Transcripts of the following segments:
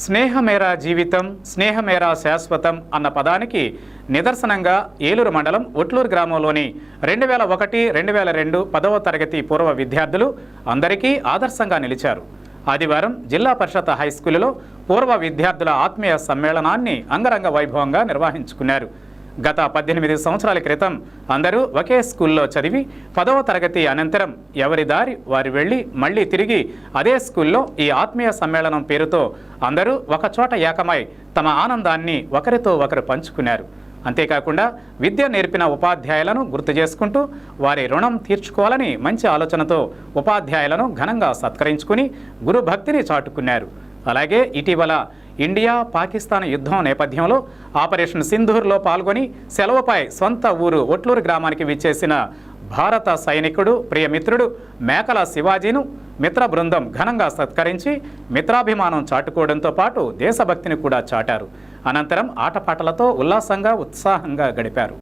స్నేహమేరా జీవితం స్నేహమేరా శాశ్వతం అన్న పదానికి నిదర్శనంగా ఏలూరు మండలం ఒట్లూరు గ్రామంలోని రెండు వేల ఒకటి రెండు వేల రెండు పదవ తరగతి పూర్వ విద్యార్థులు అందరికీ ఆదర్శంగా నిలిచారు. ఆదివారం జిల్లా పరిషత్ హై స్కూలులో పూర్వ విద్యార్థుల ఆత్మీయ సమ్మేళనాన్ని అంగరంగ వైభవంగా నిర్వహించుకున్నారు. గత పద్దెనిమిది సంవత్సరాల క్రితం అందరూ ఒకే స్కూల్లో చదివి పదవ తరగతి అనంతరం ఎవరి దారి వారు వెళ్ళి మళ్ళీ తిరిగి అదే స్కూల్లో ఈ ఆత్మీయ సమ్మేళనం పేరుతో అందరూ ఒకచోట ఏకమై తమ ఆనందాన్ని ఒకరితో ఒకరు పంచుకున్నారు. అంతేకాకుండా విద్య నేర్పిన ఉపాధ్యాయులను గుర్తు చేసుకుంటూ వారి రుణం తీర్చుకోవాలని మంచి ఆలోచనతో ఉపాధ్యాయులను ఘనంగా సత్కరించుకుని గురుభక్తిని చాటుకున్నారు. అలాగే ఇటీవల ఇండియా పాకిస్తాన్ యుద్ధం నేపథ్యంలో ఆపరేషన్ సింధూర్లో పాల్గొని సెలవుపై సొంత ఊరు ఒట్లూరు గ్రామానికి విచ్చేసిన భారత సైనికుడు ప్రియమిత్రుడు మేకల శివాజీను మిత్ర బృందం ఘనంగా సత్కరించి మిత్రాభిమానం చాటుకోవడంతో పాటు దేశభక్తిని కూడా చాటారు. అనంతరం ఆటపాటలతో ఉల్లాసంగా ఉత్సాహంగా గడిపారు.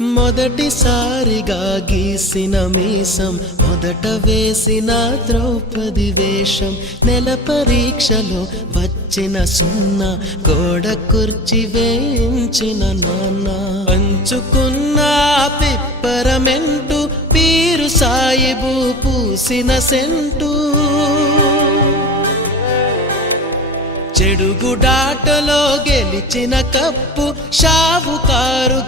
మొదటిసారిగా గీసిన మీసం మొదట వేసిన ద్రౌపది వేషం నెల పరీక్షలో వచ్చిన సున్నా గోడ కుర్చి వేయించిన నాన్న. పంచుకున్న పిప్పరమెంటు పీరు సాయిబు పూసిన సెంటు. చెడుగుడాటలో గెలిచిన కప్పు షావుకారు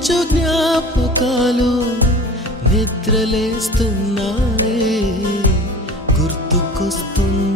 ఎంచు జ్ఞాపకాలు నిద్రలేస్తున్నాయే. గుర్తుకొస్తున్నా